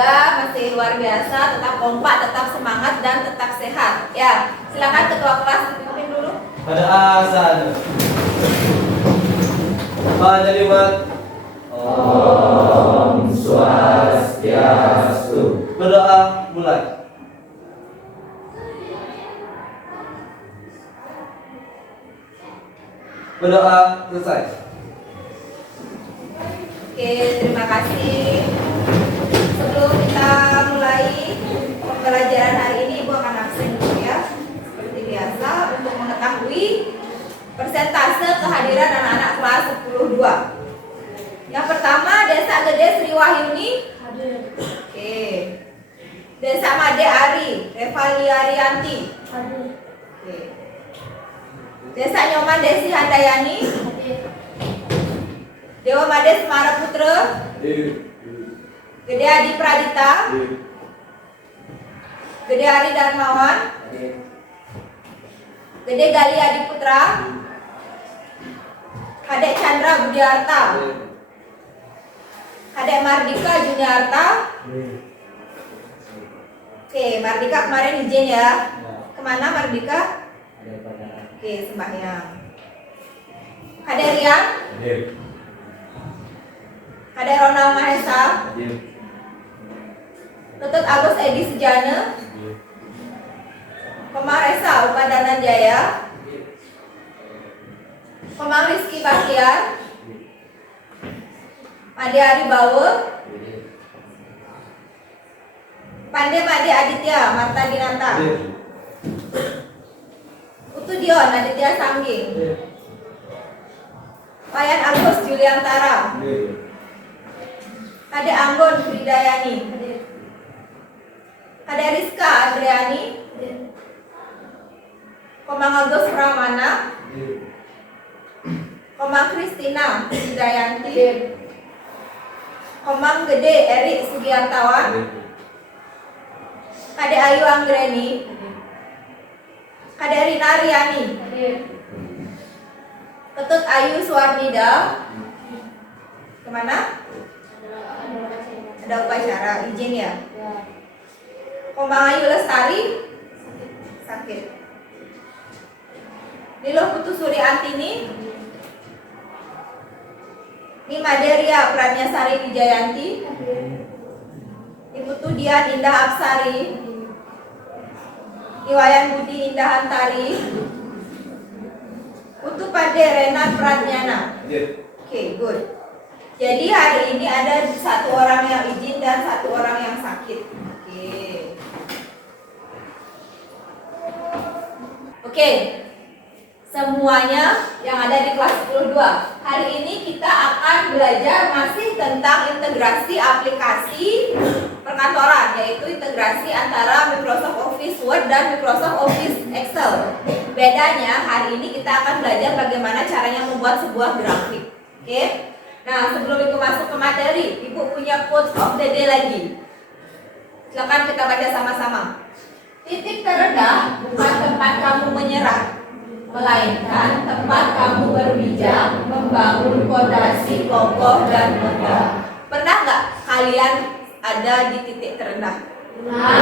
terjaga, masih luar biasa, tetap kompak, tetap semangat dan tetap sehat. Ya, silakan ketua kelas dipimpin dulu. Pada asal. Pada limat. Om Swastiastu. Berdoa mulai. Berdoa selesai. Oke, terima kasih. Sebelum kita mulai pembelajaran hari ini, Ibu akan absen dulu ya. Seperti biasa untuk mengetahui persentase kehadiran anak-anak kelas 10-2. Yang pertama, Desa Gede Sri Wahyuni. Oke. Desa Made Ari, Revalia Arianti. Oke. Desa Nyoman Desi Handayani. Dewa Made Semara Putra. Gede Adi Pradita. Gede Ari Darmawan. Gede Gali Adi Putra. Kadek Chandra Budiarta. Kadek Mardika Juniarta. Oke, Mardika kemarin izin ya. Kemana Mardika? Oke, sembahyang. Kadek Rian. Kadek Ronald Mahesa. Tutut Agus Edi Sejana. Komang Resa Upadana Jaya. Komang Rizky Bastian. Made Ari Bawe. Pande Made Aditya Marta Dinata. Utu Dion Aditya Sangging. Wayan Agus Juliantara. Kade Anggon Fridayani. Kade Rizka Adriani. Komang Agus Pramana. Komang Kristina Hidayanti. Komang Gede Erik Sugiartawan. Kade Ayu Anggreni. Kade Rina Riani. Ketut Ayu Suwarnida. Kemana? Ada upacara, izin ya. Komang Ayu Lestari. Sakit. Niluh Putu Suri Antini. Ini Maderia Pratnyasari Wijayanti. Ibu Tudian Indah Apsari. Iwayan Budi Indah Hantari. Utu Pade Renat Pratnyana. Oke, good. Jadi hari ini ada satu orang yang izin dan satu orang yang sakit. Oke. Semuanya yang ada di kelas 10-2. Hari ini kita akan belajar masih tentang integrasi aplikasi perkantoran, yaitu integrasi antara Microsoft Office Word dan Microsoft Office Excel. Bedanya hari ini kita akan belajar bagaimana caranya membuat sebuah grafik. Oke. Nah, sebelum Ibu masuk ke materi, Ibu punya quotes of the day lagi. Silakan kita baca sama-sama. Titik terendah bukan tempat kamu menyerah, melainkan tempat kamu berpijak, membangun fondasi kokoh dan megah. Pernah nggak kalian ada di titik terendah? Pernah.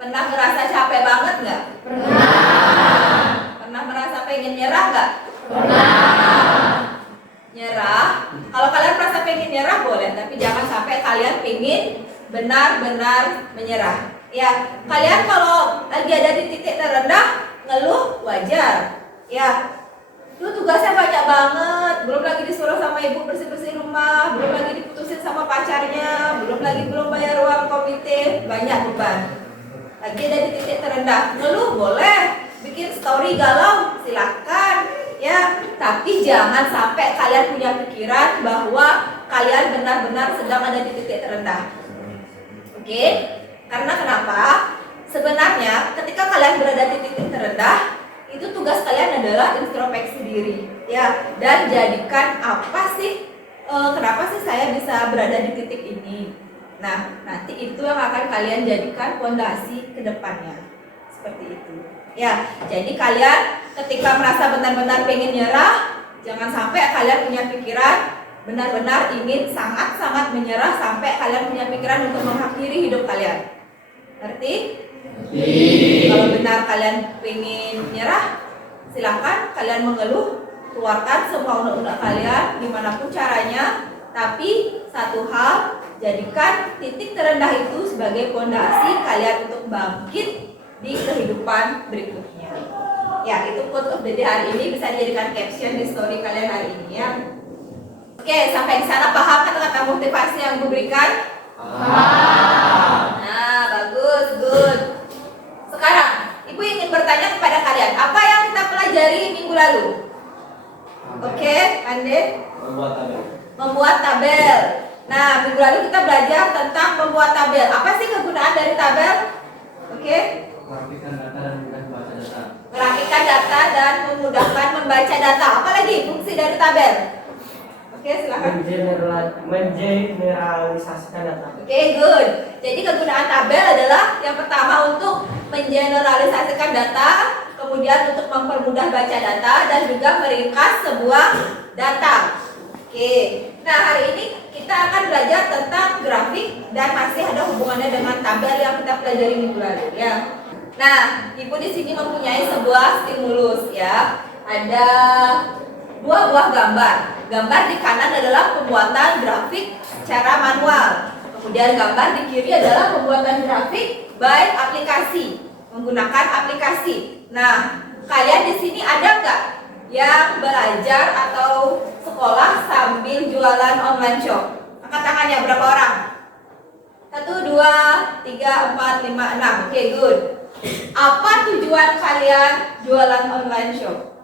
Pernah merasa capek banget nggak? Pernah. Pernah merasa pengen nyerah nggak? Pernah. Nyerah. Kalau kalian merasa pengen nyerah boleh, tapi jangan sampai kalian pengen benar-benar menyerah. Ya, kalian kalau lagi ada di titik terendah ngeluh wajar, ya. Lu tugasnya banyak banget, belum lagi disuruh sama ibu bersih-bersih rumah, belum lagi diputusin sama pacarnya, belum bayar uang komite, banyak beban. Lagi ada di titik terendah, ngeluh boleh, bikin story galau silahkan, ya. Tapi jangan sampai kalian punya pikiran bahwa kalian benar-benar sedang ada di titik terendah. Oke? Karena kenapa? Sebenarnya ketika kalian berada di titik terendah, itu tugas kalian adalah introspeksi diri, ya, dan jadikan apa sih, kenapa sih saya bisa berada di titik ini. Nah, nanti itu yang akan kalian jadikan fondasi ke depannya, seperti itu, ya. Jadi kalian ketika merasa benar-benar pengen nyerah, jangan sampai kalian punya pikiran benar-benar ingin sangat-sangat menyerah sampai kalian punya pikiran untuk mengakhiri hidup kalian. Ngerti? Kalau benar kalian ingin menyerah, silakan kalian mengeluh, keluarkan semua unek-unek kalian dimanapun caranya. Tapi satu hal, jadikan titik terendah itu sebagai fondasi kalian untuk bangkit di kehidupan berikutnya. Ya, itu quote of the day hari ini, bisa dijadikan caption di story kalian hari ini ya. Oke, sampai di sana paham kata-kata motivasi yang gue berikan? Nah, bagus, good. Sekarang, Ibu ingin bertanya kepada kalian, apa yang kita pelajari minggu lalu? Oke, Ande? Membuat tabel. Nah, minggu lalu kita belajar tentang membuat tabel. Apa sih kegunaan dari tabel? Oke? Merapikan data dan mudah membaca data. Merapikan data dan memudahkan membaca data. Apa lagi fungsi dari tabel? Oke, silakan. Mengeneralisasikan data. Oke, good. Jadi kegunaan tabel adalah yang pertama untuk mengeneralisasikan data, kemudian untuk mempermudah baca data, dan juga meringkas sebuah data. Oke. Nah, hari ini kita akan belajar tentang grafik dan masih ada hubungannya dengan tabel yang kita pelajari minggu lalu ya. Nah, Ibu di sini mempunyai sebuah stimulus ya. Ada dua buah gambar. Gambar di kanan adalah pembuatan grafik secara manual. Kemudian gambar di kiri adalah pembuatan grafik by aplikasi, menggunakan aplikasi. Nah, kalian di sini ada nggak yang belajar atau sekolah sambil jualan online shop? Angkat tangannya, berapa orang? 1, 2, 3, 4, 5, 6. Oke, good. Apa tujuan kalian jualan online shop?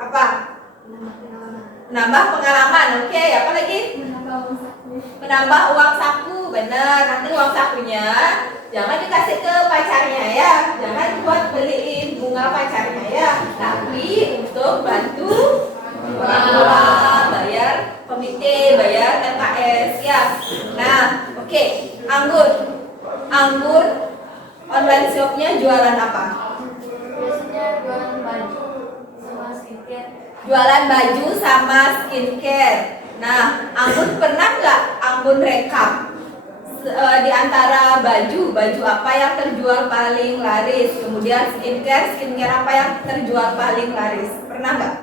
Apa? Menambah pengalaman. Oke, apa lagi? Menambah uang saku. Benar, nanti uang sakunya jangan dikasih ke pacarnya ya. Jangan buat beliin bunga pacarnya ya. Tapi untuk bantu orang tua, bayar komite, bayar LKS ya. Nah, oke. Anggur online shopnya jualan apa? Biasanya jualan baju sama skincare. Jualan baju sama skincare. Nah, Anggun pernah nggak Anggun rekap di antara baju apa yang terjual paling laris, kemudian skincare apa yang terjual paling laris? Pernah nggak?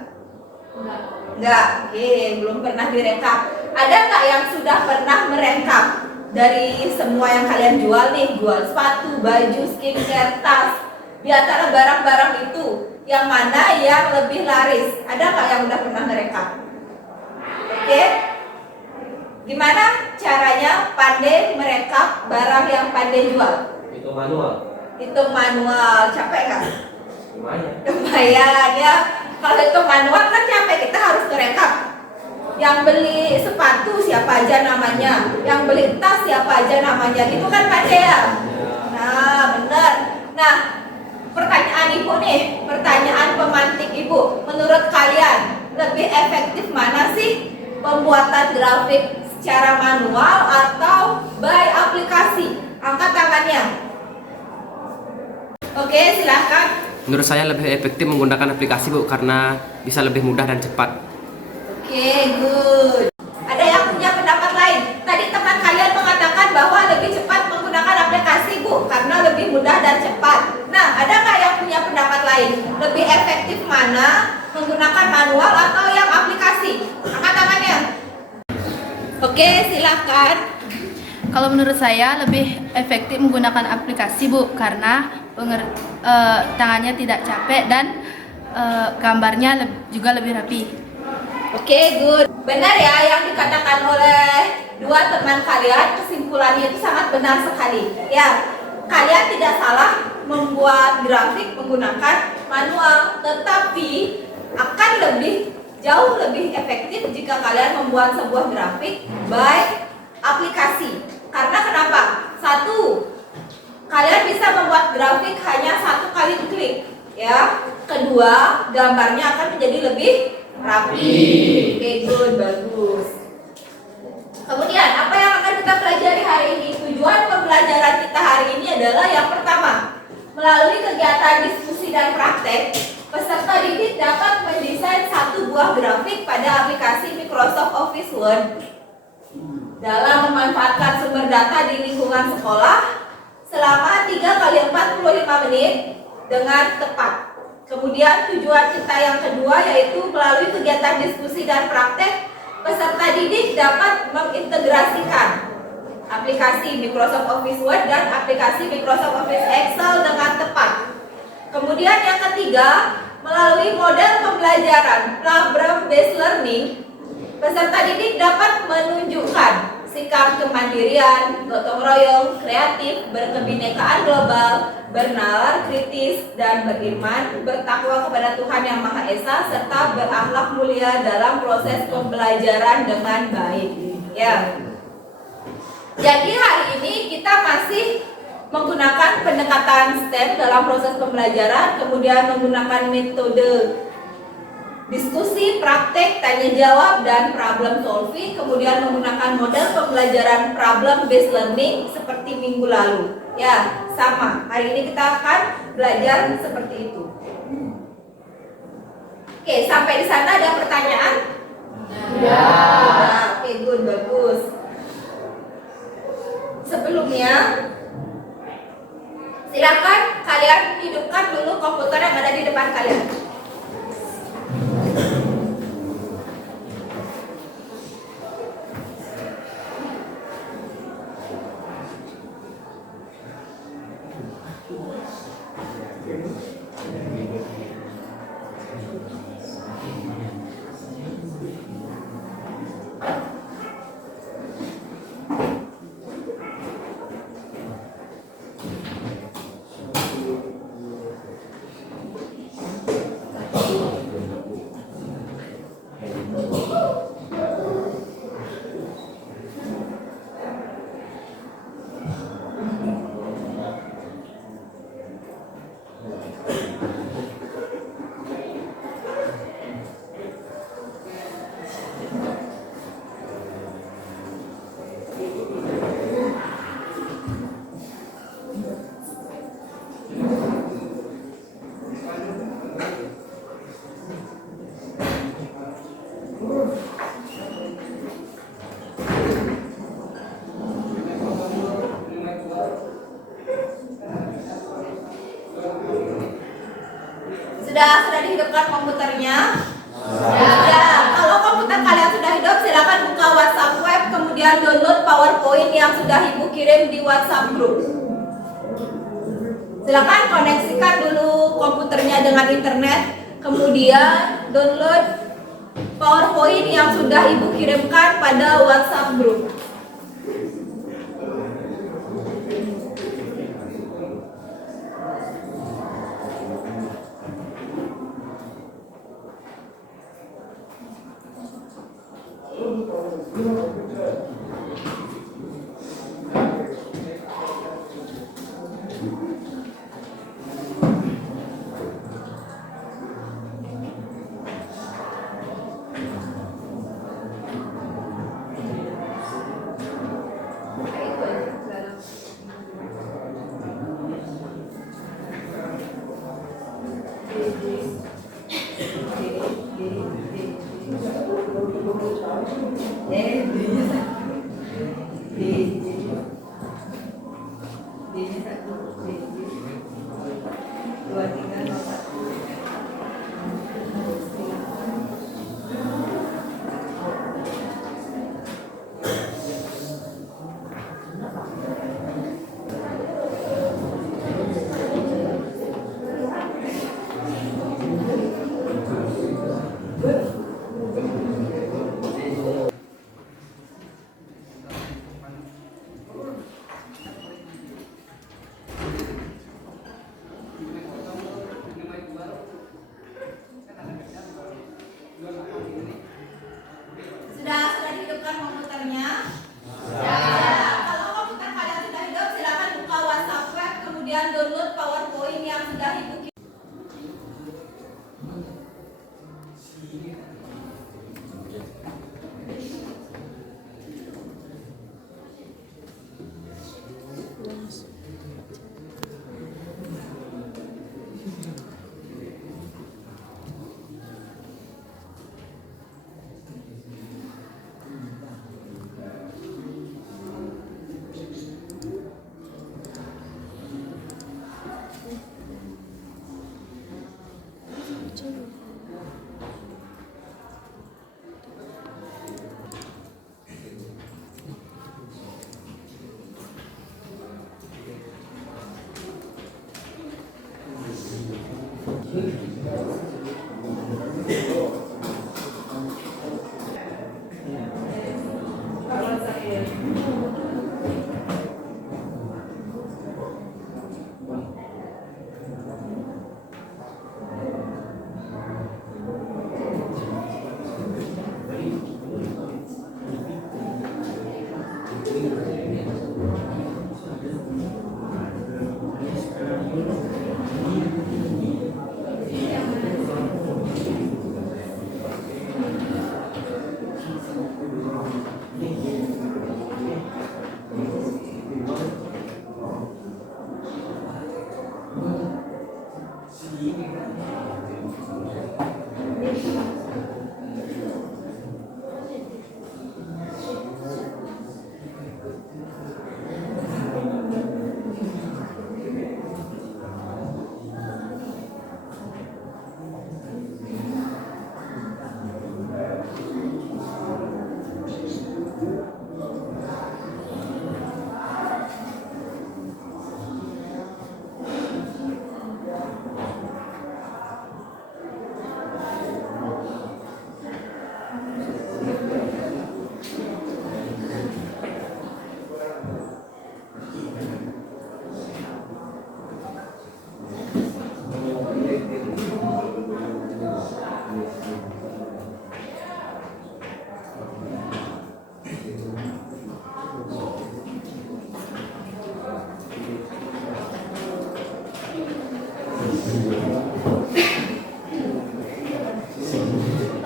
Nggak. Oke, belum pernah direkap. Ada nggak yang sudah pernah merekap dari semua yang kalian jual nih? Jual sepatu, baju, skincare, tas. Di antara barang-barang itu, yang mana yang lebih laris? Ada nggak yang udah pernah merekap? Oke, gimana caranya pandai merekap barang yang pandai jual? Itu manual. Hitung manual, capek nggak? Lumayan. Ya. Kalau hitung manual kan capek, kita harus merekap. Yang beli sepatu siapa aja namanya, yang beli tas siapa aja namanya, itu kan pandai ya? Nah, bener. Nah, pertanyaan Ibu nih, pertanyaan pemantik Ibu, menurut kalian lebih efektif mana sih? Pembuatan grafik secara manual atau by aplikasi? Angkat tangannya. Oke, silahkan. Menurut saya lebih efektif menggunakan aplikasi, Bu, karena bisa lebih mudah dan cepat. Oke, good. Ada yang punya pendapat lain? Tadi teman kalian mengatakan bahwa lebih cepat menggunakan aplikasi, Bu, karena lebih mudah dan cepat. Nah, ada nggak yang punya pendapat lain? Lebih efektif mana? Menggunakan manual atau yang aplikasi? Angkat tangannya. Oke, silakan. Kalau menurut saya lebih efektif menggunakan aplikasi, Bu, karena tangannya tidak capek dan gambarnya juga lebih rapi. Oke, good. Benar ya yang dikatakan oleh dua teman kalian, kesimpulannya itu sangat benar sekali. Ya, kalian tidak salah membuat grafik menggunakan manual, tetapi akan jauh lebih efektif jika kalian membuat sebuah grafik by aplikasi. Karena kenapa? Satu, kalian bisa membuat grafik hanya satu kali klik, ya. Kedua, gambarnya akan menjadi lebih rapi. Oke, good, bagus. Kemudian, apa yang akan kita pelajari hari ini? Tujuan pembelajaran kita hari ini adalah yang pertama, melalui kegiatan diskusi dan praktek, peserta didik dapat mendesain satu buah grafik pada aplikasi Microsoft Microsoft Office Word dalam memanfaatkan sumber data di lingkungan sekolah selama 3 kali 45 menit dengan tepat. Kemudian tujuan kita yang kedua yaitu melalui kegiatan diskusi dan praktek, peserta didik dapat mengintegrasikan aplikasi Microsoft Office Word dan aplikasi Microsoft Office Excel dengan tepat. Kemudian yang ketiga, melalui model pembelajaran problem based learning, peserta didik dapat menunjukkan sikap kemandirian, gotong royong, kreatif, berkebinekaan global, bernalar kritis, dan beriman, bertakwa kepada Tuhan Yang Maha Esa, serta berakhlak mulia dalam proses pembelajaran dengan baik. Ya. Jadi hari ini kita masih menggunakan pendekatan STEM dalam proses pembelajaran, kemudian menggunakan metode diskusi, praktek, tanya jawab, dan problem solving, kemudian menggunakan model pembelajaran problem based learning seperti minggu lalu. Ya, sama. Hari ini kita akan belajar seperti itu. Oke, sampai di sana ada pertanyaan? Ya. Oke, good, bagus. Sebelumnya, silakan kalian hidupkan dulu komputer yang ada di depan kalian. Sudah dihidupkan komputernya? Ya. Kalau komputer kalian sudah hidup, silakan buka WhatsApp web, kemudian download PowerPoint yang sudah Ibu kirim di WhatsApp group. Silakan koneksikan dulu komputernya dengan internet, kemudian download PowerPoint yang sudah Ibu kirimkan pada WhatsApp group.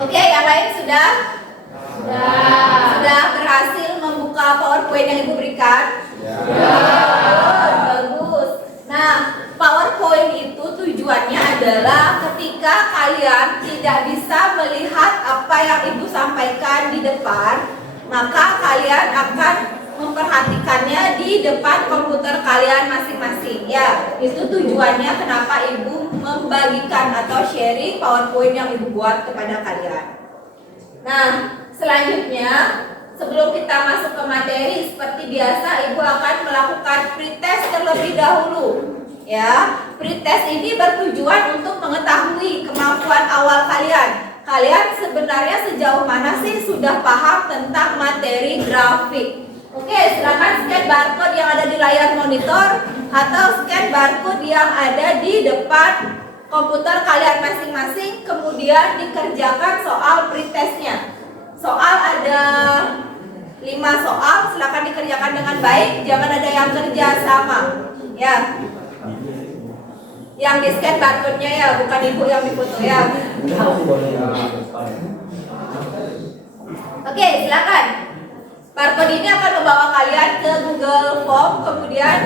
Oke, yang lain sudah? Sudah berhasil membuka PowerPoint yang Ibu berikan? Bagus. Nah, PowerPoint itu tujuannya adalah ketika kalian tidak bisa melihat apa yang Ibu sampaikan di depan, maka kalian akan memperhatikannya di depan komputer kalian masing-masing. Ya, itu tujuannya kenapa Ibu membagikan atau sharing PowerPoint yang Ibu buat kepada kalian. Nah, selanjutnya sebelum kita masuk ke materi, seperti biasa Ibu akan melakukan pretest terlebih dahulu. Ya, pretest ini bertujuan untuk mengetahui kemampuan awal kalian. Kalian sebenarnya sejauh mana sih sudah paham tentang materi grafik? Oke, silakan scan barcode yang ada di layar monitor atau scan barcode yang ada di depan komputer kalian masing-masing, kemudian dikerjakan soal pretestnya. Soal ada 5 soal, silakan dikerjakan dengan baik, jangan ada yang kerja sama. Ya. Yang di scan barcode-nya ya, bukan Ibu yang difoto ya. Oke, silakan. Barcode ini akan membawa kalian ke Google Form, kemudian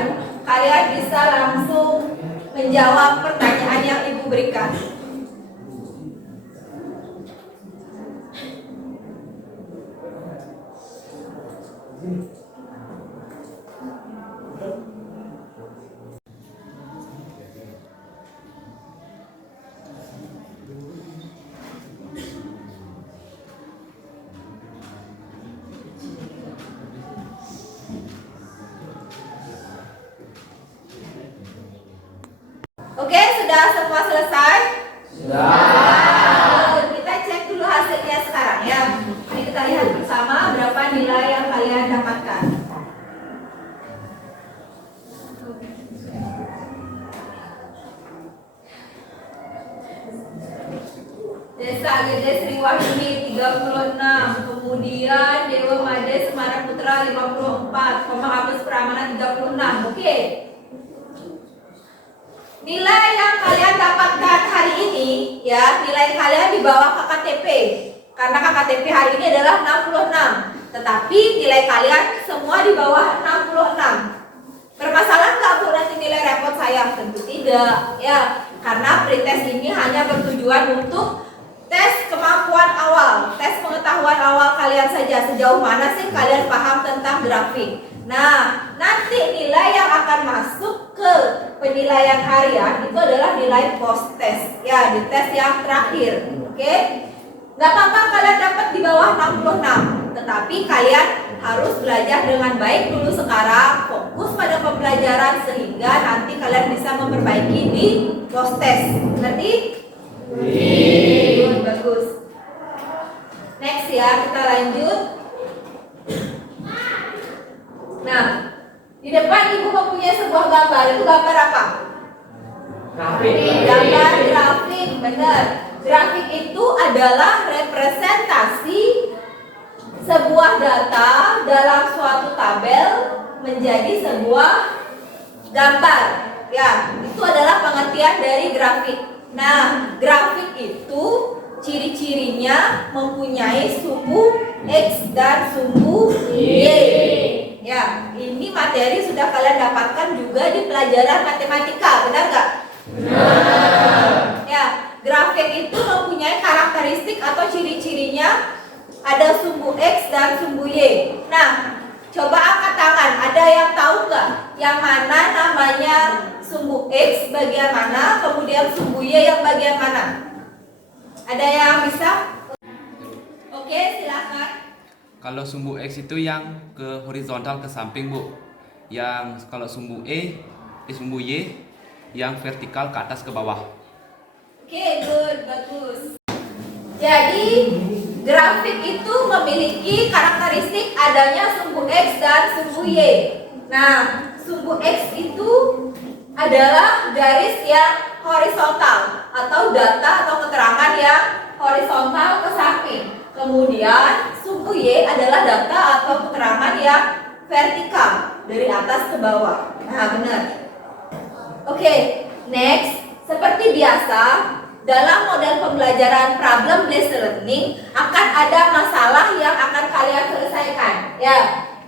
kalian bisa langsung menjawab pertanyaan yang Ibu berikan. Oke, sudah semua selesai? Sudah. Kita cek dulu hasilnya sekarang ya. Mari kita lihat bersama berapa nilai yang kalian dapatkan. Desa Gede Sri Wahyuni 36, kemudian Dewa Made Semarang Putra 54, Komang Agus Pramana 36. Oke. Nilai yang kalian dapatkan hari ini, ya, nilai kalian di bawah KKTP. Karena KKTP hari ini adalah 66. Tetapi nilai kalian semua di bawah 66. Bermasalah nggak Bu nanti nilai repot saya? Tentu tidak, ya. Karena pretest ini hanya bertujuan untuk tes kemampuan awal, tes pengetahuan awal kalian saja. Sejauh mana sih kalian paham tentang grafik? Nah, nanti nilai yang akan masuk ke penilaian harian itu adalah nilai post test, ya, di tes yang terakhir. Oke? Nggak apa-apa kalian dapat di bawah 66, tetapi kalian harus belajar dengan baik dulu sekarang, fokus pada pembelajaran sehingga nanti kalian bisa memperbaiki di post test. Ngerti? Good, bagus. Next ya, kita lanjut. Nah, di depan ibu mempunyai sebuah gambar. Itu gambar apa? Gambar grafik, benar. Grafik itu adalah representasi sebuah data dalam suatu tabel menjadi sebuah gambar. Ya, itu adalah pengertian dari grafik. Nah, grafik itu ciri-cirinya mempunyai sumbu X dan sumbu Y. Ya, ini materi sudah kalian dapatkan juga di pelajaran matematika, benar nggak? Benar. Ya, grafik itu mempunyai karakteristik atau ciri-cirinya ada sumbu X dan sumbu Y. Nah, coba angkat tangan. Ada yang tahu nggak yang mana namanya sumbu X bagian mana, kemudian sumbu Y yang bagian mana? Ada yang bisa? Oke, silakan. Kalau sumbu X itu yang ke horizontal ke samping, Bu. Yang kalau sumbu sumbu Y yang vertikal ke atas ke bawah. Oke, good, bagus. Jadi, grafik itu memiliki karakteristik adanya sumbu X dan sumbu Y. Nah, sumbu X itu adalah garis yang horizontal atau data atau keterangan yang horizontal ke samping. Kemudian sumbu Y adalah data atau keterangan yang vertikal dari atas ke bawah. Nah, benar. Oke, next. Seperti biasa, dalam model pembelajaran problem based learning akan ada masalah yang akan kalian selesaikan. Ya,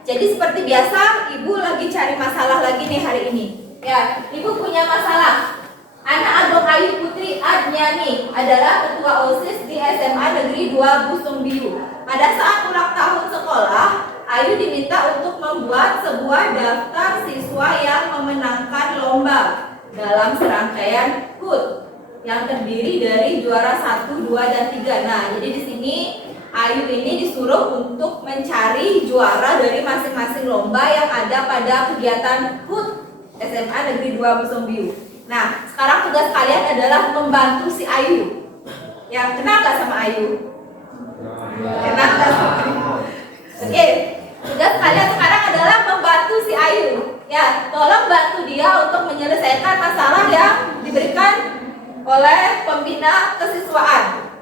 jadi seperti biasa, ibu lagi cari masalah lagi nih hari ini. Ya, ibu punya masalah. Anak Agong Ayu Putri Adnyani adalah ketua OSIS di SMA Negeri 2 Busungbiu. Pada saat ulang tahun sekolah, Ayu diminta untuk membuat sebuah daftar siswa yang memenangkan lomba dalam serangkaian HUT yang terdiri dari juara 1, 2, dan 3. Nah, jadi di sini Ayu ini disuruh untuk mencari juara dari masing-masing lomba yang ada pada kegiatan HUT SMA Negeri 2 Busungbiu. Nah, sekarang tugas kalian adalah membantu si Ayu. Yang kenal gak sama Ayu? Kenal gak sama Ayu? Oke, tugas kalian sekarang adalah membantu si Ayu. Ya, tolong bantu dia untuk menyelesaikan masalah yang diberikan oleh pembina kesiswaan.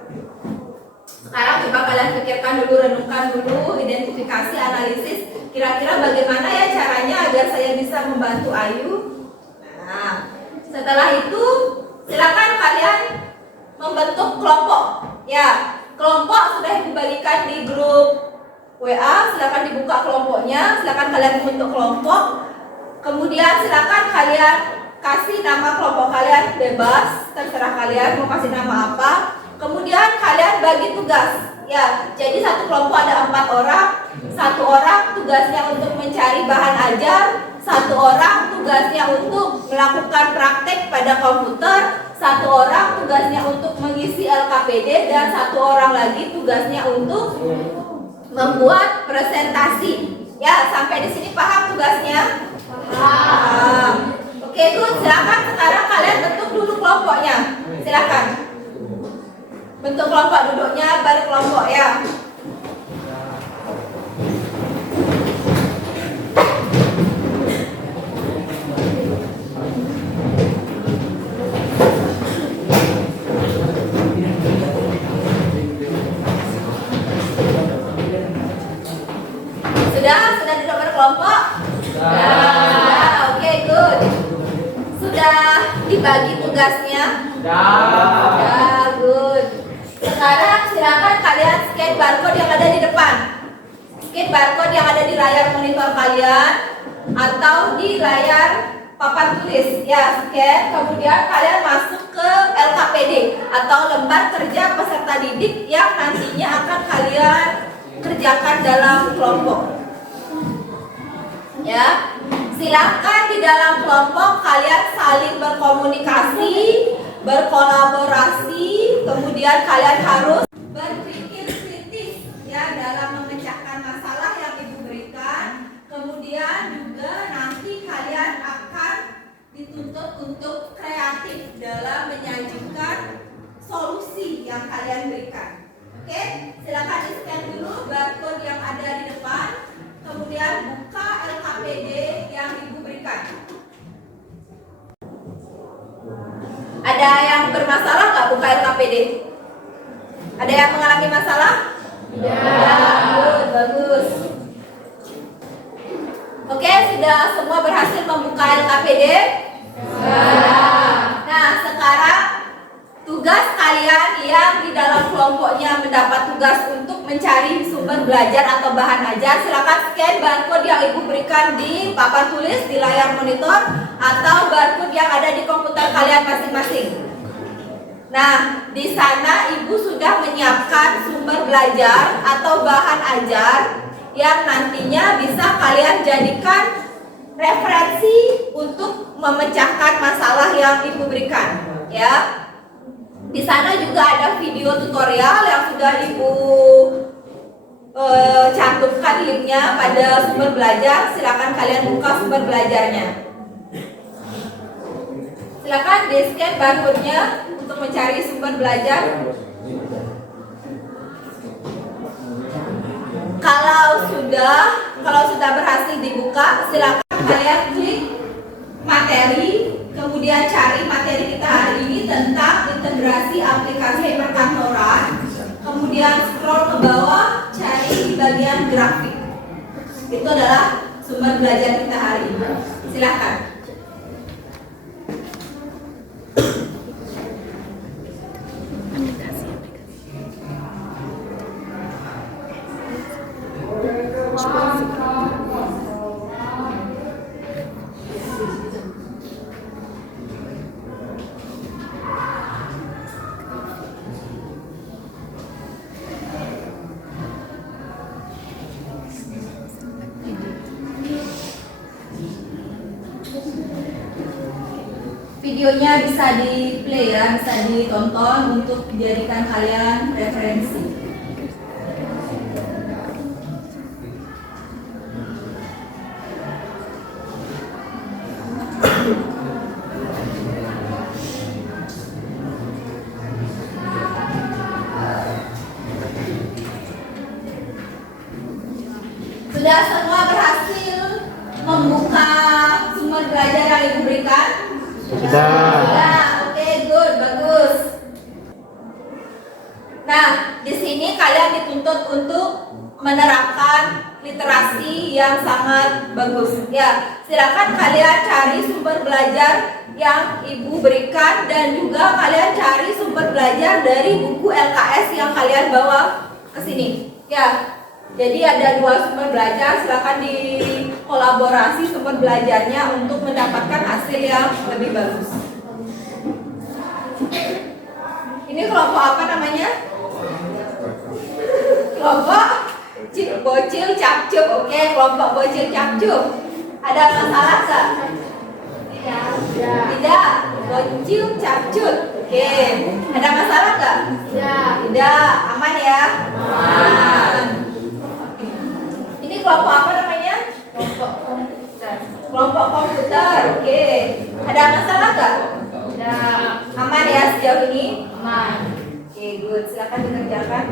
Sekarang coba kalian pikirkan dulu, renungkan dulu, identifikasi, analisis. Kira-kira bagaimana ya caranya agar saya bisa membantu Ayu? Nah, setelah itu silakan kalian membentuk kelompok. Ya, kelompok sudah dibagikan di grup WA. Silakan dibuka kelompoknya. Silakan kalian membentuk kelompok. Kemudian silakan kalian kasih nama kelompok kalian, bebas, terserah kalian mau kasih nama apa. Kemudian kalian bagi tugas. Ya, jadi satu kelompok ada 4 orang. 1 orang tugasnya untuk mencari bahan ajar. 1 orang tugasnya untuk melakukan praktek pada komputer. 1 orang tugasnya untuk mengisi LKPD dan 1 orang lagi tugasnya untuk membuat presentasi. Ya, sampai di sini paham tugasnya? Paham. Oke, good. Silakan sekarang kalian bentuk dulu kelompoknya. Silakan. Bentuk kelompok, duduknya berkelompok ya. Sudah duduk berkelompok? Sudah. Oke, good. Sudah dibagi tugasnya? Sudah, good. Sekarang silakan kalian scan barcode yang ada di depan. Scan barcode yang ada di layar monitor kalian atau di layar papan tulis. Ya, scan. Kemudian kalian masuk ke LKPD atau lembar kerja peserta didik yang nantinya akan kalian kerjakan dalam kelompok. Ya, silakan di dalam kelompok kalian saling berkomunikasi, berkolaborasi, kemudian kalian harus berterima bermasalah nggak buka LKPD? Ada yang mengalami masalah? Ya, bagus. Oke, sudah semua berhasil membuka LKPD? Nah, sekarang tugas kalian yang di dalam kelompoknya mendapat tugas untuk mencari sumber belajar atau bahan ajar, silakan scan barcode yang ibu berikan di papan tulis di layar monitor atau barcode yang ada di komputer kalian masing-masing. Nah, di sana ibu sudah menyiapkan sumber belajar atau bahan ajar yang nantinya bisa kalian jadikan referensi untuk memecahkan masalah yang ibu berikan, ya. Di sana juga ada video tutorial yang sudah ibu cantumkan linknya pada sumber belajar. Silakan kalian buka sumber belajarnya. Silakan di-scan barcode-nya untuk mencari sumber belajar. Kalau sudah berhasil dibuka, silakan kalian klik materi, kemudian cari materi kita hari ini tentang integrasi aplikasi perkantoran. Kemudian scroll ke bawah, cari di bagian grafik. Itu adalah sumber belajar kita hari ini. Silakan. Videonya bisa di play ya, bisa ditonton untuk dijadikan kalian referensi. Sudah semua berhasil membuka sumber belajar yang ibu berikan? Sudah. Oke, good, bagus. Nah, di sini kalian dituntut untuk menerapkan literasi yang sangat bagus. Ya, silakan kalian cari sumber belajar yang ibu berikan dan juga kalian cari sumber belajar dari buku LKS yang kalian bawa ke sini. Ya, jadi ada 2 sumber belajar, silakan dikolaborasi sumber belajarnya untuk mendapatkan hasil yang lebih bagus. Ini kelompok apa namanya? Kelompok bocil capcup. Oke, kelompok bocil capcup. Ada masalah nggak? Tidak. Bocil capcup. Oke. Ada masalah nggak? Tidak. Aman ya? Aman. Ini kelompok apa namanya? Kelompok komputer. Kelompok komputer. Oke. Ada masalah nggak? Tidak. Aman ya sejauh ini? Aman. Oke, good. Silakan dikerjakan.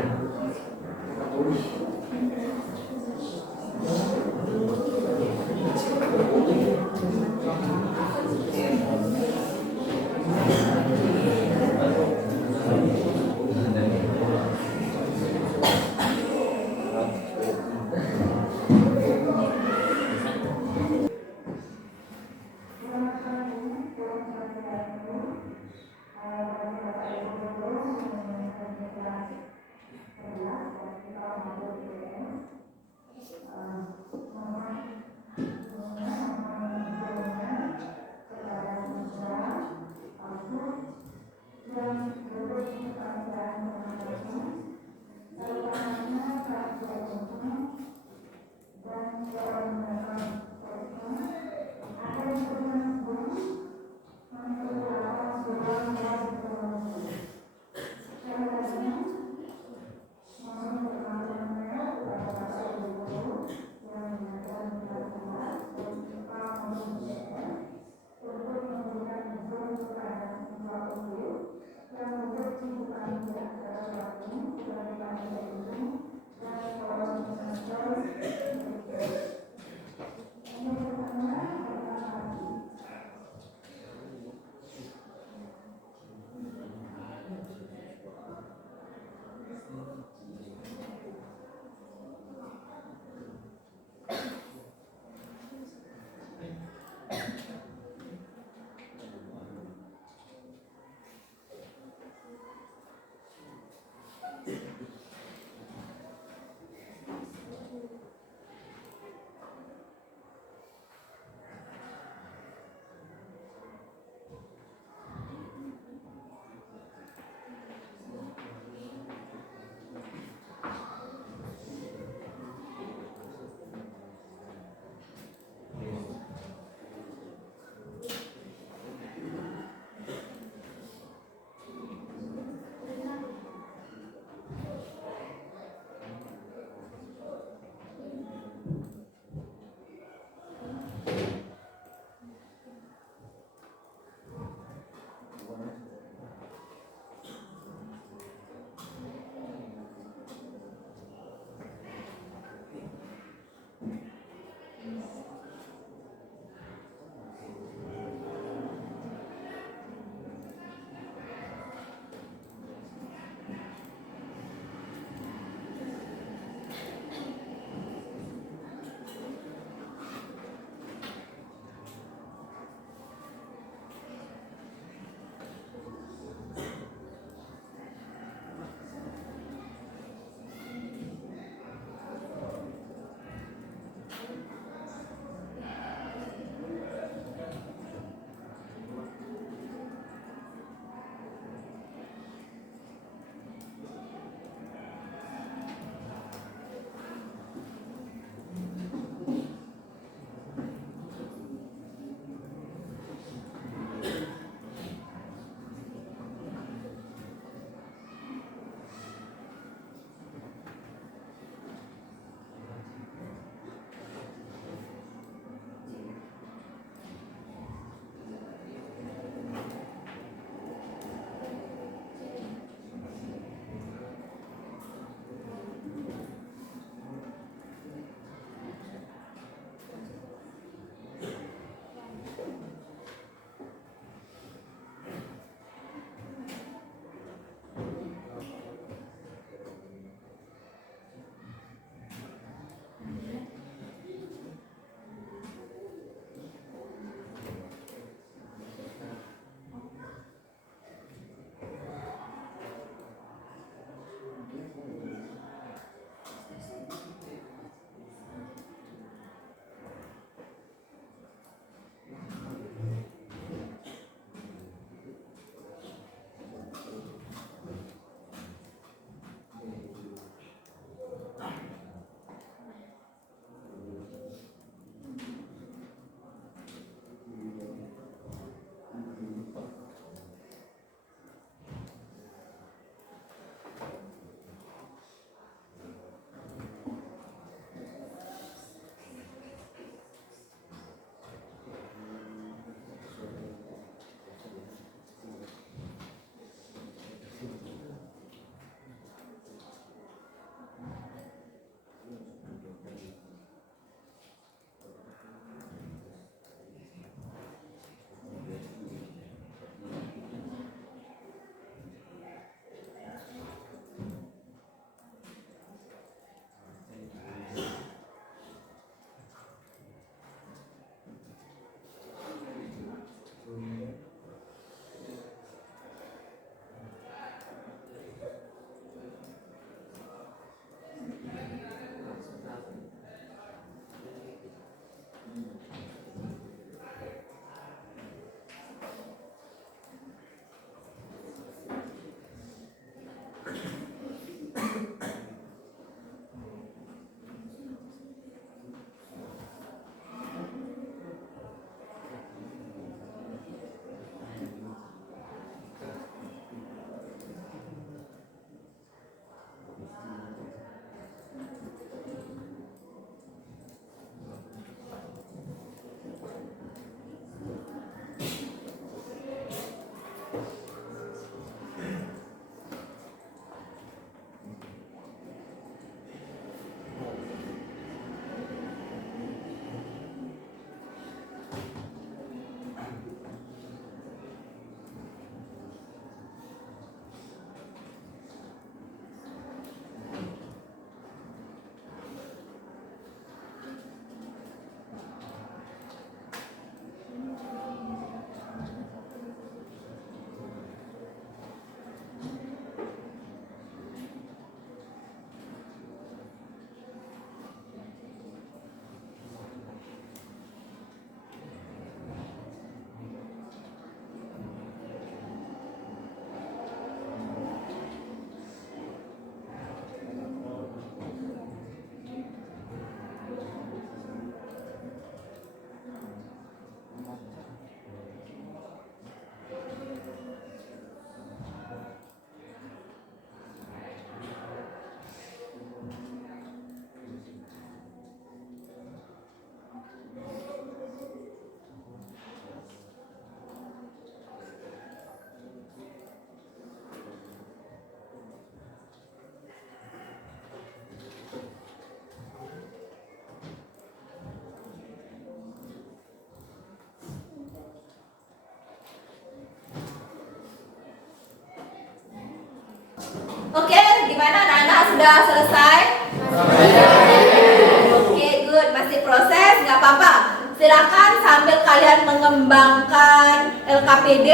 sudah selesai? Oke, good. Masih proses, nggak apa-apa. Silakan sambil kalian mengembangkan LKPD,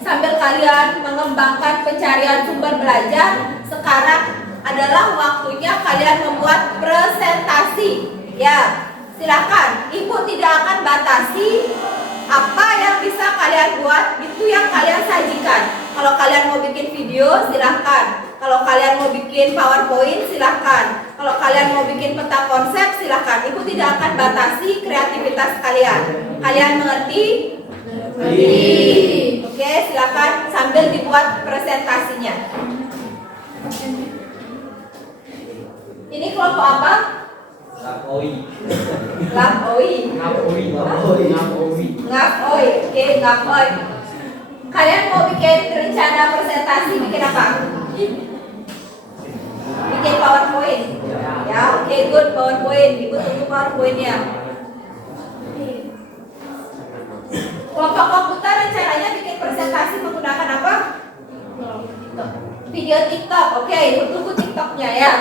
sambil kalian mengembangkan pencarian sumber belajar. Sekarang adalah waktunya kalian membuat presentasi. Ya, silakan. Ibu tidak akan batasi apa yang bisa kalian buat, itu yang kalian sajikan. Kalau kalian mau bikin video, silahkan. Kalau kalian mau bikin PowerPoint, silahkan. Kalau kalian mau bikin peta konsep, silahkan. Ibu tidak akan batasi kreativitas kalian. Kalian mengerti? Mengerti. Oke, silahkan sambil dibuat presentasinya. Ini kelompok apa? Ngapoi. Ngapoi. Ngapoi. Ngapoi. Oke, ngapoi. Kalian mau bikin rencana presentasi, bikin apa? Bikin PowerPoint. Ya, oke, good, PowerPoint. Ibu tunggu PowerPoint-nya. Kelompok komputer rencananya bikin presentasi menggunakan apa? Video TikTok. Oke, ibu tunggu TikToknya ya.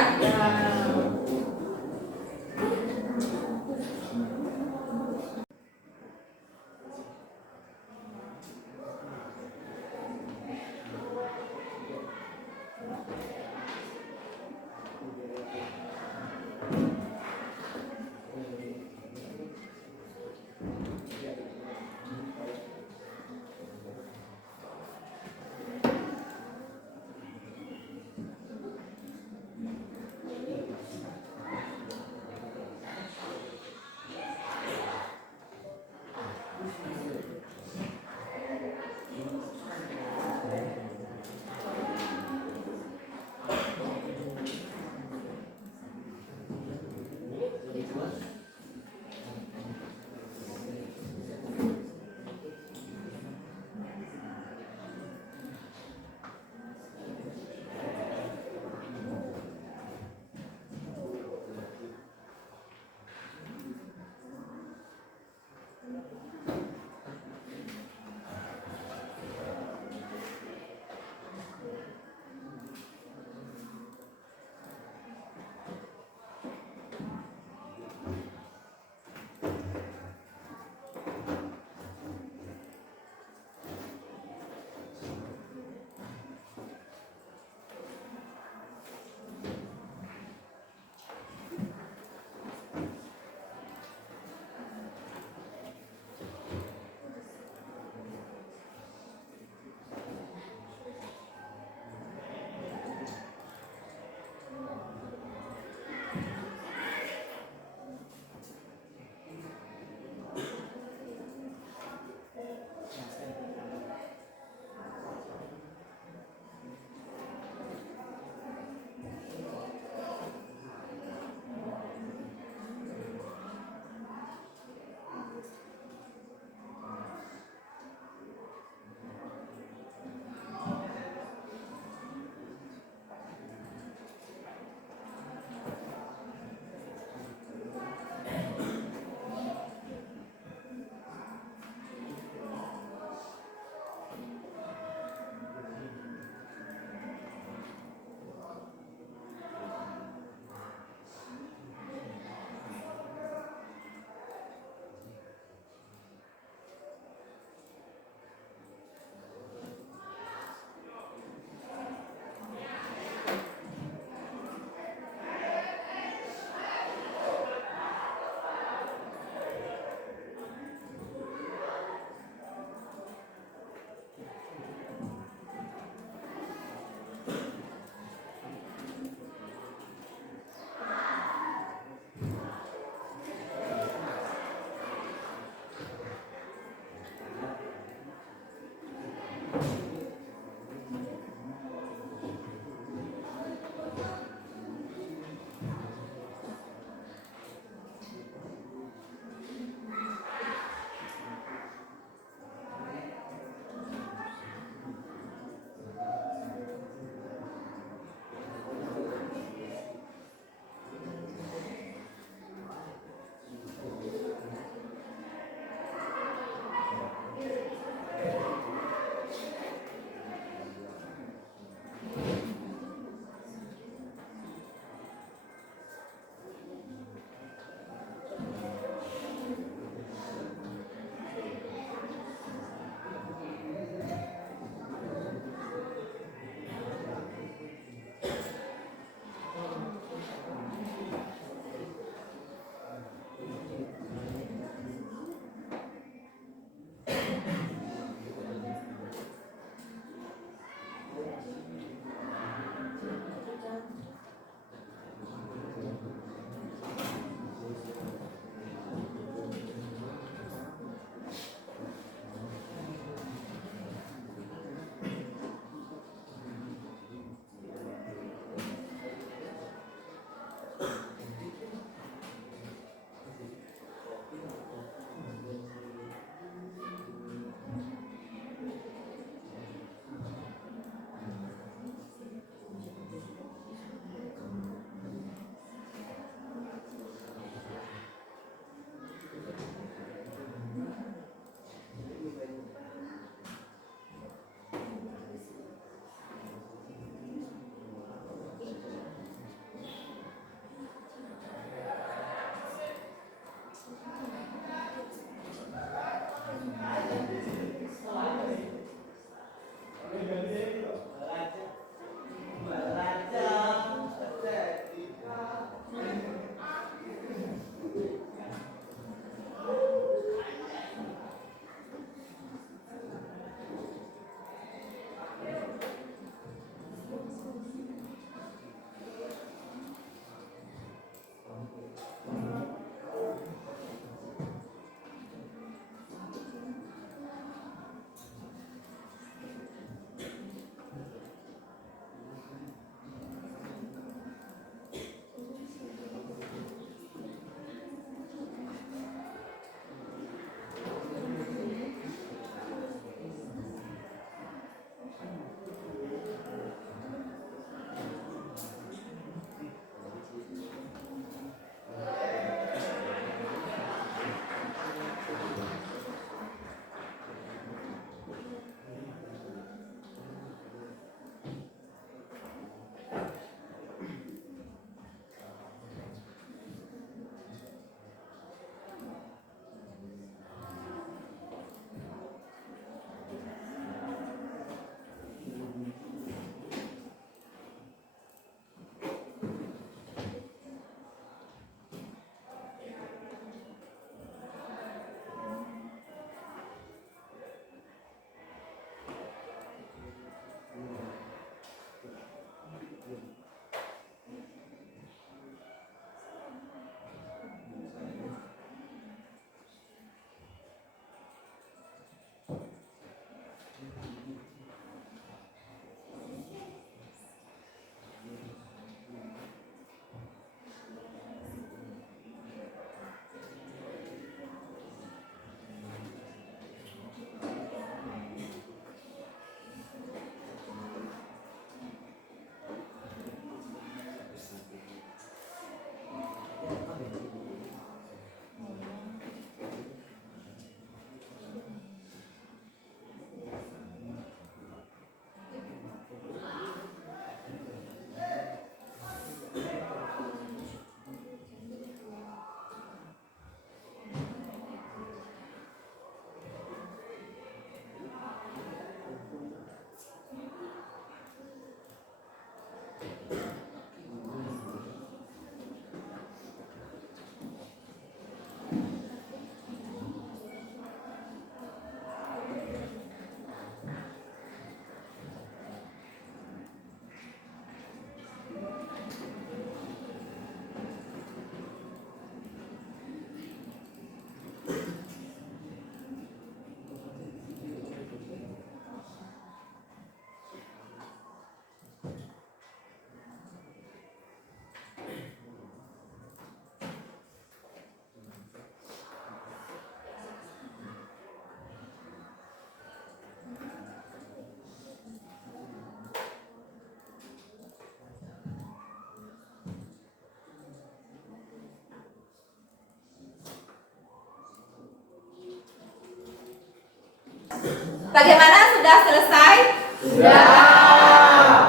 Bagaimana, sudah selesai?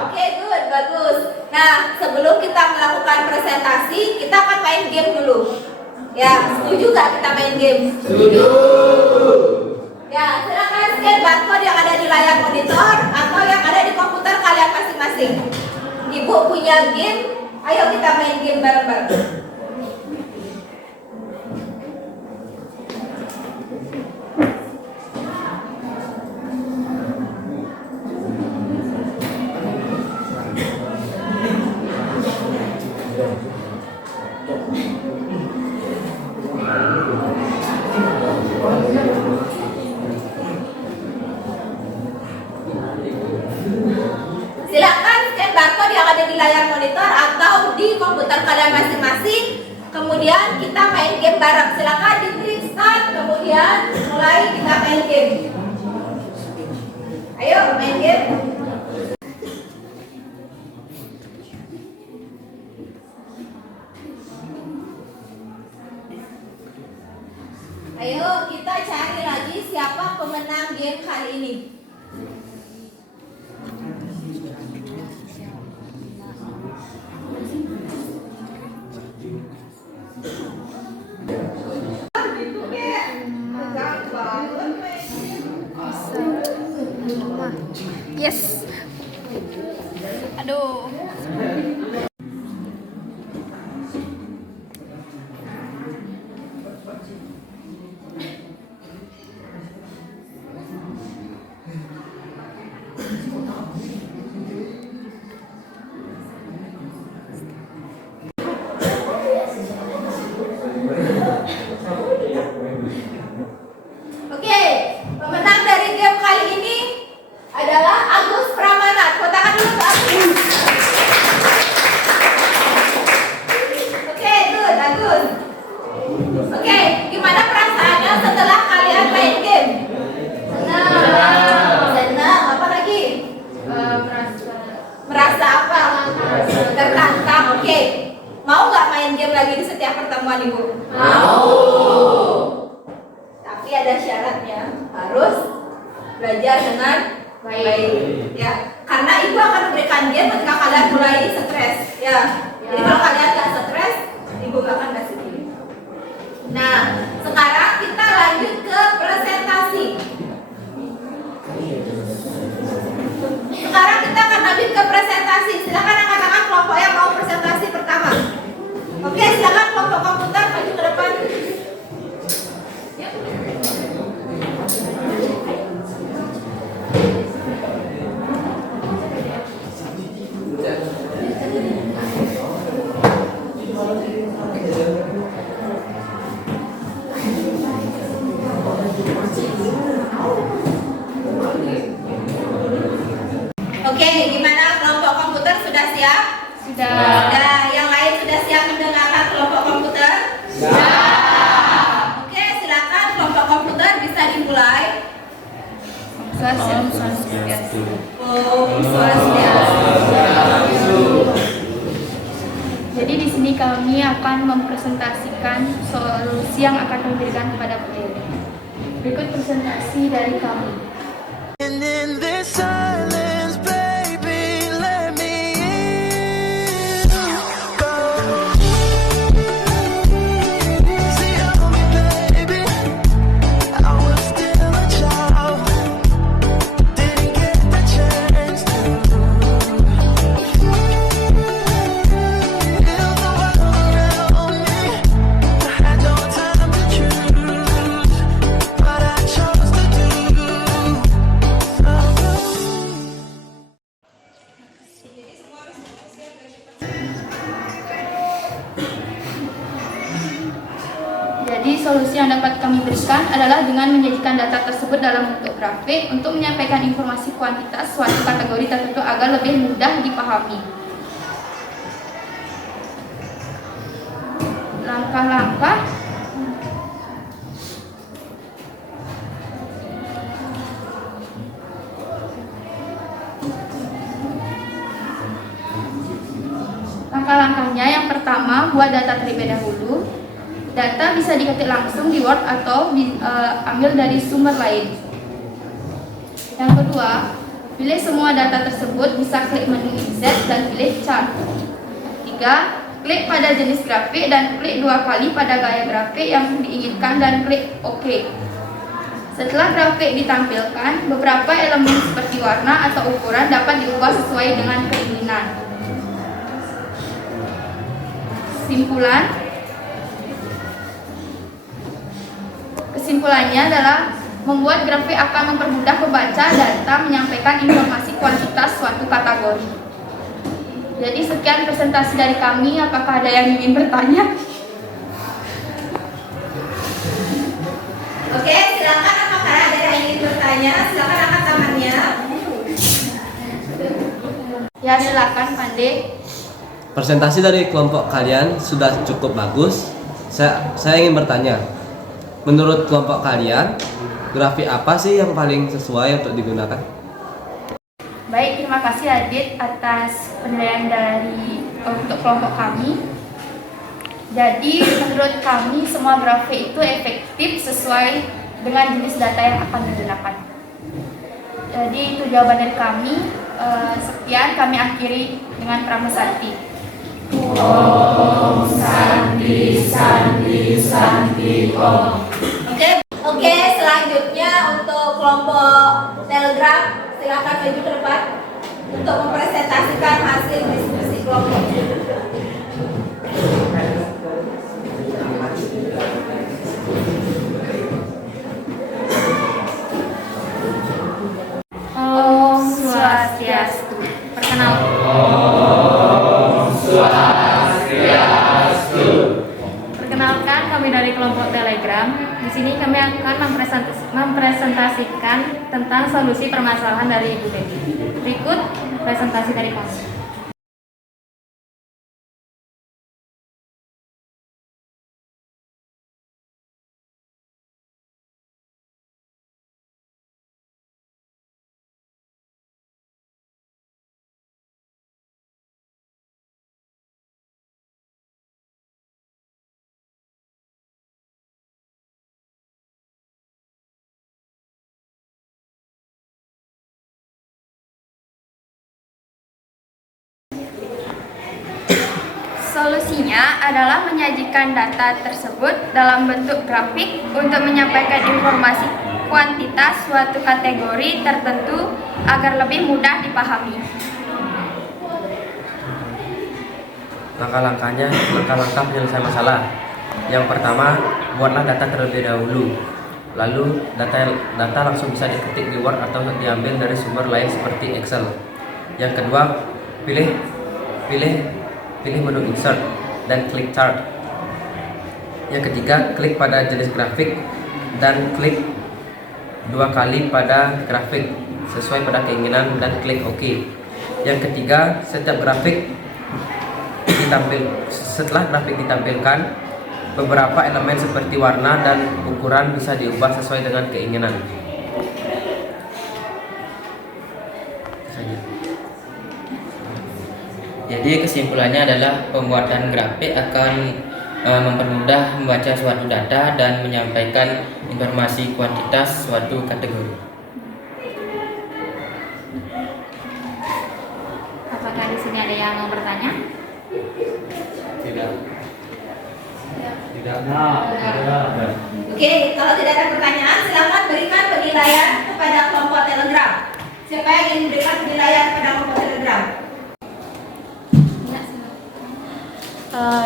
Oke, good, bagus. Nah, sebelum kita melakukan presentasi, kita akan main game dulu. Ya, setuju gak kita main game? Setuju. Ya, silakan scan barcode yang ada di layar monitor atau yang ada di komputer kalian masing-masing. Ibu punya game, ayo kita main game bareng-bareng. Silakan scan barcode yang ada di layar monitor atau di komputer kalian masing-masing. Kemudian kita main game bareng. Silakan diklik start, kemudian mulai kita main game. Ayo main game. Ayo kita cari lagi siapa pemenang game kali ini. Yes. Aduh. Oke, pemenang dari game kali ini adalah Agus Pramana. Tepuk tangan dulu untuk Agus. Oke, good, Agus. Oke, gimana perasaannya setelah kalian main game? Senang. Apa lagi? Merasa apa? Tertantang. Oke. Mau nggak main game lagi di setiap pertemuan Ibu? Mau. Tapi ada syaratnya, harus belajar dengan baik. Ya, karena Ibu akan memberikan game ketika kalian mulai stres. Ya. Jadi kalau kalian nggak stres, Ibu nggak akan kasih game. Nah, sekarang kita lanjut ke presentasi. Sekarang kita akan lanjut ke presentasi. Silakan angkat tangan kelompok yang mau presentasi pertama. Oke, silakan kelompok komputer maju ke depan. Yuk. Oke, gimana kelompok komputer sudah siap? Sudah. Sudah. Yang lain sudah siap mendengarkan kelompok komputer? Sudah. Oke, silakan kelompok komputer bisa dimulai. Om Swastiastu. Jadi di sini kami akan mempresentasikan solusi yang akan kami berikan kepada materi. Berikut presentasi dari kami. And in this silence, baby, let me in. Go. See me, baby. I was still a child, didn't get the chance to. Feel the world around me. I had no time to choose, but I chose to do. Jadi solusi yang dapat kami berikan adalah dengan menjadikan data tersebut dalam bentuk grafik untuk menyampaikan informasi kuantitas suatu kategori tertentu agar lebih mudah dipahami. Langkah-langkah Langkah-langkahnya yang pertama, buat data terlebih dahulu. Data bisa diketik langsung di Word atau ambil dari sumber lain. Yang kedua, pilih semua data tersebut, bisa klik menu insert dan pilih chart. Ketiga, klik pada jenis grafik dan klik 2 kali pada gaya grafik yang diinginkan dan klik OK. Setelah grafik ditampilkan, beberapa elemen seperti warna atau ukuran dapat diubah sesuai dengan keinginan. Kesimpulannya adalah membuat grafik akan mempermudah pembaca data menyampaikan informasi kuantitas suatu kategori. Jadi sekian presentasi dari kami. Apakah ada yang ingin bertanya? Oke, silakan apakah ada yang ingin bertanya? Silakan angkat tangannya. Ya, silakan Pande. Presentasi dari kelompok kalian sudah cukup bagus. Saya ingin bertanya, menurut kelompok kalian, grafik apa sih yang paling sesuai untuk digunakan? Baik, terima kasih Adit atas penilaian untuk kelompok kami. Jadi menurut kami semua grafik itu efektif sesuai dengan jenis data yang akan digunakan. Jadi itu jawaban dari kami. Sekian, kami akhiri dengan Pramasati. Om Santi Santi Santi Om. Oke, selanjutnya untuk kelompok Telegram, silakan maju ke depan untuk mempresentasikan hasil diskusi kelompoknya. Om Swastiastu. Perkenalkan, kami dari kelompok Telegram. Di sini kami akan mempresentasikan tentang solusi permasalahan dari Ibu Betty. Berikut presentasi dari kami. Solusinya adalah menyajikan data tersebut dalam bentuk grafik untuk menyampaikan informasi kuantitas suatu kategori tertentu agar lebih mudah dipahami. Langkah penyelesaian masalah. Yang pertama, buatlah data terlebih dahulu. Lalu data langsung bisa diketik di Word atau diambil dari sumber lain seperti Excel. Yang kedua, pilih menu insert dan klik chart. Yang ketiga, klik pada jenis grafik dan klik 2 kali pada grafik sesuai pada keinginan dan klik OK. Yang ketiga, setelah grafik ditampilkan, beberapa elemen seperti warna dan ukuran bisa diubah sesuai dengan keinginan. Jadi kesimpulannya adalah pembuatan grafik akan mempermudah membaca suatu data dan menyampaikan informasi kuantitas suatu kategori. Apakah di sini ada yang mau bertanya? Tidak. Oke, kalau tidak ada pertanyaan, silakan berikan penilaian kepada kelompok Telegram. Siapa yang ingin memberikan penilaian kepada kelompok Telegram?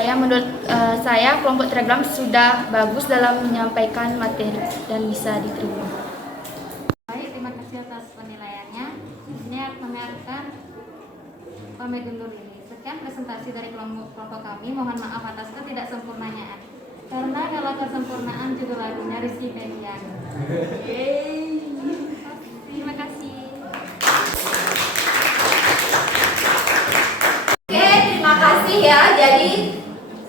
Yang menurut saya kelompok Telegram sudah bagus dalam menyampaikan materi dan bisa diterima. Baik, terima kasih atas penilaiannya. Ini kami akan pamit undur diri. Sekian presentasi dari kelompok kami. Mohon maaf atas ketidaksempurnaan. Karena kalau kesempurnaan judul lagunya Rizky Febian. Terima kasih. Oke, terima kasih ya. Jadi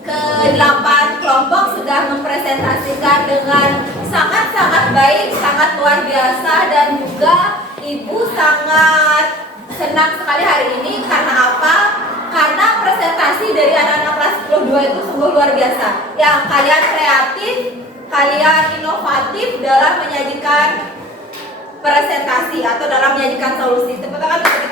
ke-8 kelompok sudah mempresentasikan dengan sangat-sangat baik, sangat luar biasa, dan juga Ibu sangat senang sekali hari ini. Karena apa? Karena presentasi dari anak-anak kelas 10 itu sungguh luar biasa. Yang kalian kreatif, kalian inovatif dalam menyajikan presentasi atau dalam menyajikan solusi. Tepuk tangan untuk kita.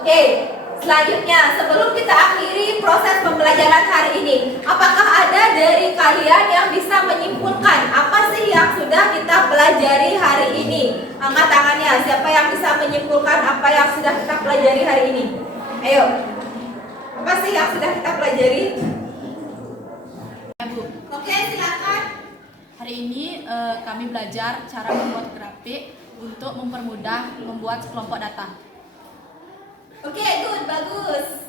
Oke, selanjutnya sebelum kita akhiri proses pembelajaran hari ini, apakah ada dari kalian yang bisa menyimpulkan apa sih yang sudah kita pelajari hari ini? Angkat tangannya, siapa yang bisa menyimpulkan apa yang sudah kita pelajari hari ini? Ayo, apa sih yang sudah kita pelajari? Ya, Bu. Oke, silakan. Hari ini kami belajar cara membuat grafik untuk mempermudah membuat kelompok data. Oke, good, bagus.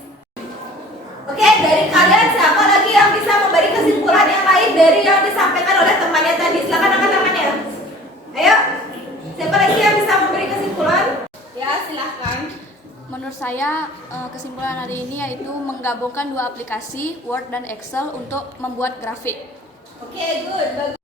Oke, dari kalian siapa lagi yang bisa memberi kesimpulan yang lain dari yang disampaikan oleh temannya tadi? Silakan angkat tangannya. Ayo, siapa lagi yang bisa memberi kesimpulan? Ya, silahkan. Menurut saya kesimpulan hari ini yaitu menggabungkan dua aplikasi Word dan Excel untuk membuat grafik. Oke, good, bagus.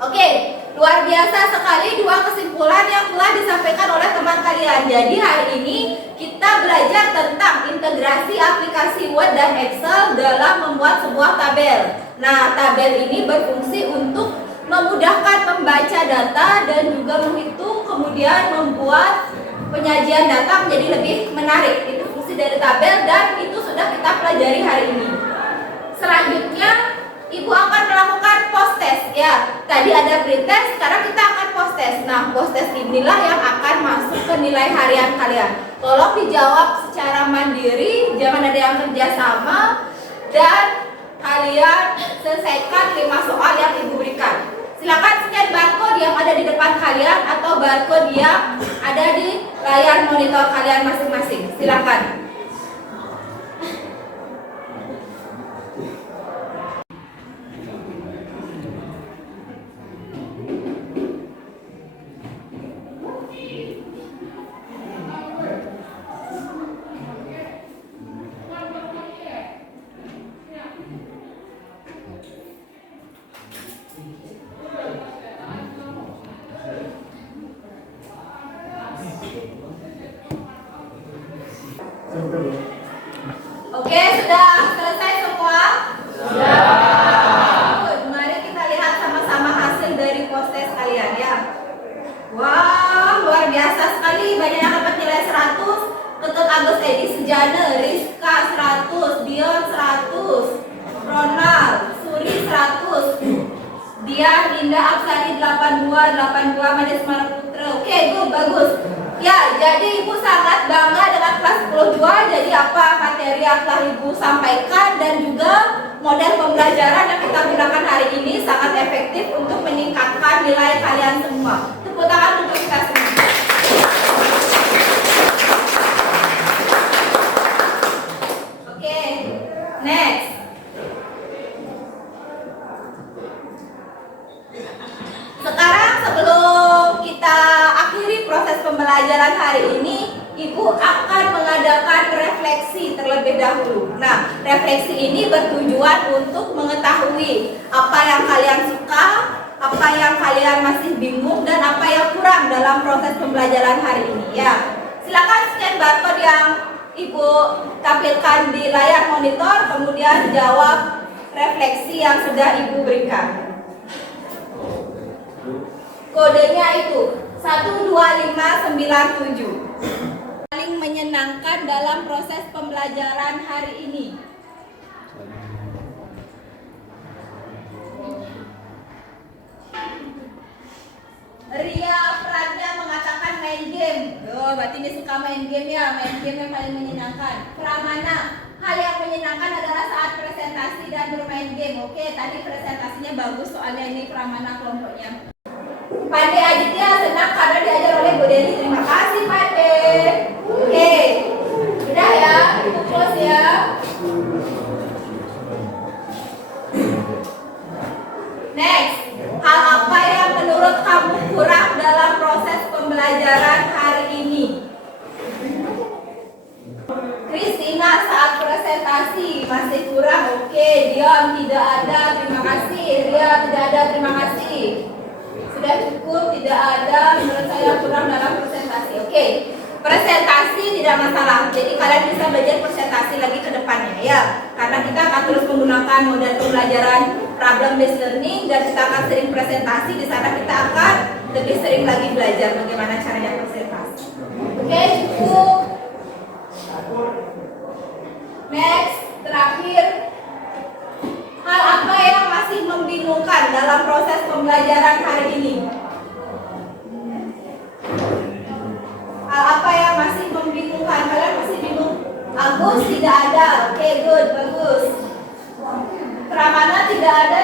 Oke, luar biasa sekali dua kesimpulan yang telah disampaikan oleh teman kalian. Jadi hari ini kita belajar tentang integrasi aplikasi Word dan Excel dalam membuat sebuah tabel. Nah, tabel ini berfungsi untuk memudahkan membaca data dan juga menghitung, kemudian membuat penyajian data menjadi lebih menarik. Itu fungsi dari tabel dan itu sudah kita pelajari hari ini. Selanjutnya Ibu akan melakukan post test ya. Tadi ada pretest, sekarang kita akan post test. Nah, post test inilah yang akan masuk ke nilai harian kalian. Tolong dijawab secara mandiri, jangan ada yang kerjasama, dan kalian selesaikan 5 soal yang Ibu berikan. Silakan scan barcode yang ada di depan kalian atau barcode yang ada di layar monitor kalian masing-masing. Silakan. Oke, sudah selesai semua? Sudah. Good. Mari kita lihat sama-sama hasil dari post test kalian ya. Wah, luar biasa sekali. Banyak yang dapat nilai 100. Ketut Agus Edi Sejana, Rizka 100, Dion 100, Ronald, Suri 100, Dian Indah Absari 82, Mades Putra. Oke, good, bagus. Ya, jadi Ibu sangat bangga dengan kelas 10-2. Jadi apa materi yang telah Ibu sampaikan dan juga model pembelajaran yang kita gunakan hari ini sangat efektif untuk meningkatkan nilai kalian semua. Tepuk tangan untuk kita semua. Oke, next. Sekarang sebelum kita akhiri proses pembelajaran hari ini, Ibu akan mengadakan refleksi terlebih dahulu. Nah, refleksi ini bertujuan untuk mengetahui apa yang kalian suka, apa yang kalian masih bingung, dan apa yang kurang dalam proses pembelajaran hari ini ya. Silakan scan barcode yang Ibu tampilkan di layar monitor, kemudian jawab refleksi yang sudah Ibu berikan. Kodenya itu 12597. Paling menyenangkan dalam proses pembelajaran hari ini. Ria Pranja mengatakan main game. Oh, berarti ini suka main game ya. Main game yang paling menyenangkan. Pramana, hal yang menyenangkan adalah saat presentasi dan bermain game. Oke, tadi presentasinya bagus soalnya ini Pramana kelompoknya. Pande Aditya senang karena diajar oleh Bu Deli. Terima kasih Pande. Oke, udah ya, itu close ya. Next, hal apa yang menurut kamu kurang dalam proses pembelajaran hari ini? Christina saat presentasi masih kurang. Oke, Dion tidak ada, terima kasih. Ria tidak ada, terima kasih. Sudah cukup, tidak ada, menurut saya kurang dalam presentasi. Oke, Presentasi tidak masalah, jadi kalian bisa belajar presentasi lagi ke depannya ya. Karena kita akan terus menggunakan model pembelajaran problem based learning dan kita akan sering presentasi. Di sana kita akan lebih sering lagi belajar bagaimana caranya presentasi. Oke, cukup. Next, terakhir, hal apa yang masih membingungkan dalam proses pembelajaran hari ini? Hal apa yang masih membingungkan? Kalian masih bingung? Agus tidak ada. Oke, good, bagus. Pramana tidak ada.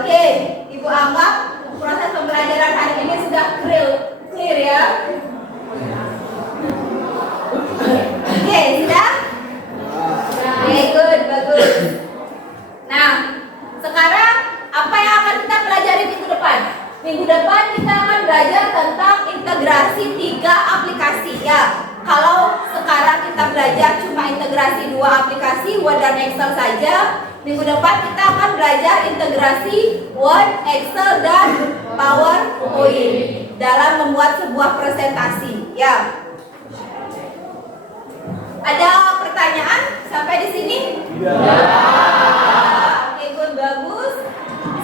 Oke, Ibu anggap proses pembelajaran hari ini sudah clear ya. Oke, sudah? Oke, good, bagus. Nah, sekarang apa yang akan kita pelajari minggu depan? Minggu depan kita akan belajar tentang integrasi 3 aplikasi ya. Kalau sekarang kita belajar cuma integrasi 2 aplikasi Word dan Excel saja, minggu depan kita akan belajar integrasi Word, Excel dan PowerPoint dalam membuat sebuah presentasi ya. Ada pertanyaan sampai di sini? Ya. Oke, good, bagus.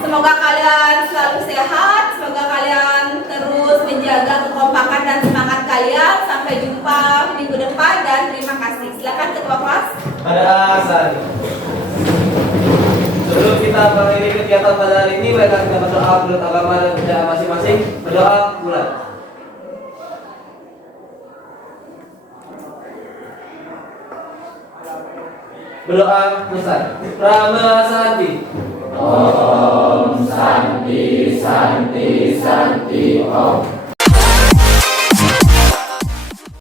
Semoga kalian selalu sehat, semoga kalian terus menjaga kekompakan dan semangat kalian. Sampai jumpa minggu depan dan terima kasih. Silakan ketua kelas. Pada Hasan. Sebelum kita mengakhiri kegiatan pada hari ini, mereka kita berdoa menurut agama dan kepercayaan masing-masing. Berdoa bulan. Berdoa Ustaz. Rama Santi. Om Santi Santi Santi Om.